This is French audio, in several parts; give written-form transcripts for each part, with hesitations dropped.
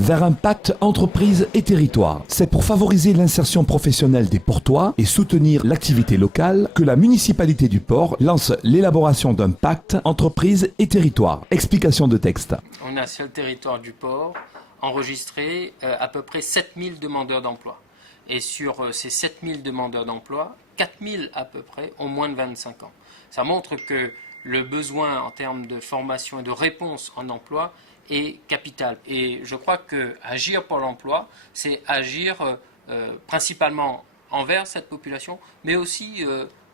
vers un pacte entreprise et territoire. C'est pour favoriser l'insertion professionnelle des Portois et soutenir l'activité locale que la municipalité du Port lance l'élaboration d'un pacte entreprise et territoire. Explication de texte. On a sur le territoire du Port enregistré à peu près 7000 demandeurs d'emploi. Et sur ces 7000 demandeurs d'emploi, 4000 à peu près ont moins de 25 ans. Ça montre que le besoin en termes de formation et de réponse en emploi est capital. Et je crois qu'agir pour l'emploi, c'est agir principalement envers cette population, mais aussi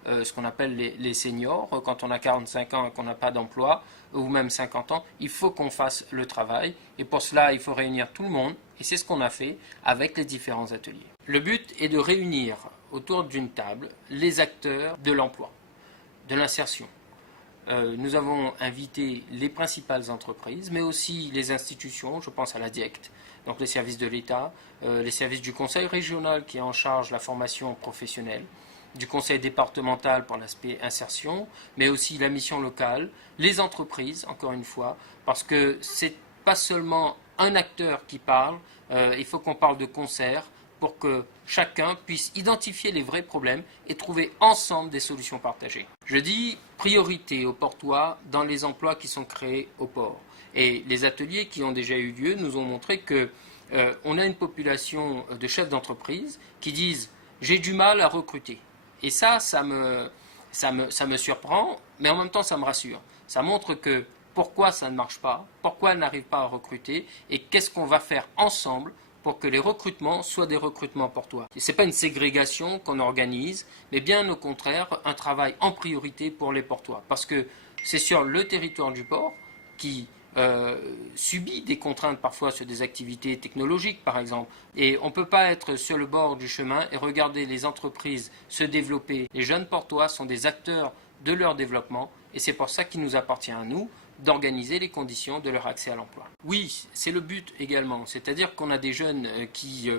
ce qu'on appelle les seniors. Quand on a 45 ans et qu'on n'a pas d'emploi, ou même 50 ans, il faut qu'on fasse le travail. Et pour cela, il faut réunir tout le monde. Et c'est ce qu'on a fait avec les différents ateliers. Le but est de réunir autour d'une table les acteurs de l'emploi, de l'insertion. Nous avons invité les principales entreprises, mais aussi les institutions, je pense à la DIECT, donc les services de l'État, les services du conseil régional qui est en charge de la formation professionnelle, du conseil départemental pour l'aspect insertion, mais aussi la mission locale, les entreprises, encore une fois, parce que c'est pas seulement un acteur qui parle, il faut qu'on parle de concert pour que chacun puisse identifier les vrais problèmes et trouver ensemble des solutions partagées. Je dis priorité aux Portois dans les emplois qui sont créés au port. Et les ateliers qui ont déjà eu lieu nous ont montré qu'on a une population de chefs d'entreprise qui disent « j'ai du mal à recruter ». Et ça me surprend, mais en même temps ça me rassure. Ça montre que pourquoi ça ne marche pas, pourquoi elle n'arrive pas à recruter et qu'est-ce qu'on va faire ensemble pour que les recrutements soient des recrutements portois. Ce n'est pas une ségrégation qu'on organise, mais bien au contraire, un travail en priorité pour les Portois. Parce que c'est sur le territoire du port qui subit des contraintes parfois sur des activités technologiques, par exemple. Et on ne peut pas être sur le bord du chemin et regarder les entreprises se développer. Les jeunes Portois sont des acteurs de leur développement et c'est pour ça qu'il nous appartient à nous d'organiser les conditions de leur accès à l'emploi. Oui, c'est le but également, c'est-à-dire qu'on a des jeunes qui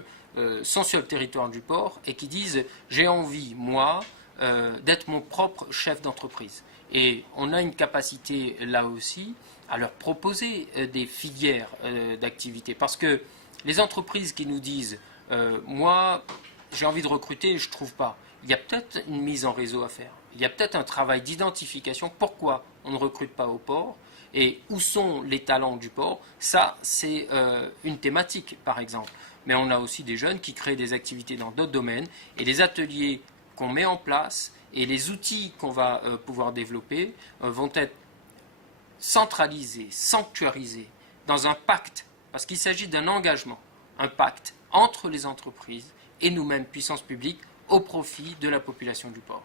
sont sur le territoire du port et qui disent « j'ai envie, moi, d'être mon propre chef d'entreprise ». Et on a une capacité là aussi à leur proposer des filières d'activité. Parce que les entreprises qui nous disent moi, j'ai envie de recruter, je ne trouve pas. Il y a peut-être une mise en réseau à faire. Il y a peut-être un travail d'identification. Pourquoi on ne recrute pas au port ? Et où sont les talents du port ? Ça, c'est une thématique, par exemple. Mais on a aussi des jeunes qui créent des activités dans d'autres domaines. Et les ateliers qu'on met en place et les outils qu'on va pouvoir développer vont être centralisés, sanctuarisés dans un pacte. Parce qu'il s'agit d'un engagement, un pacte entre les entreprises et nous-mêmes, puissance publique, au profit de la population du port.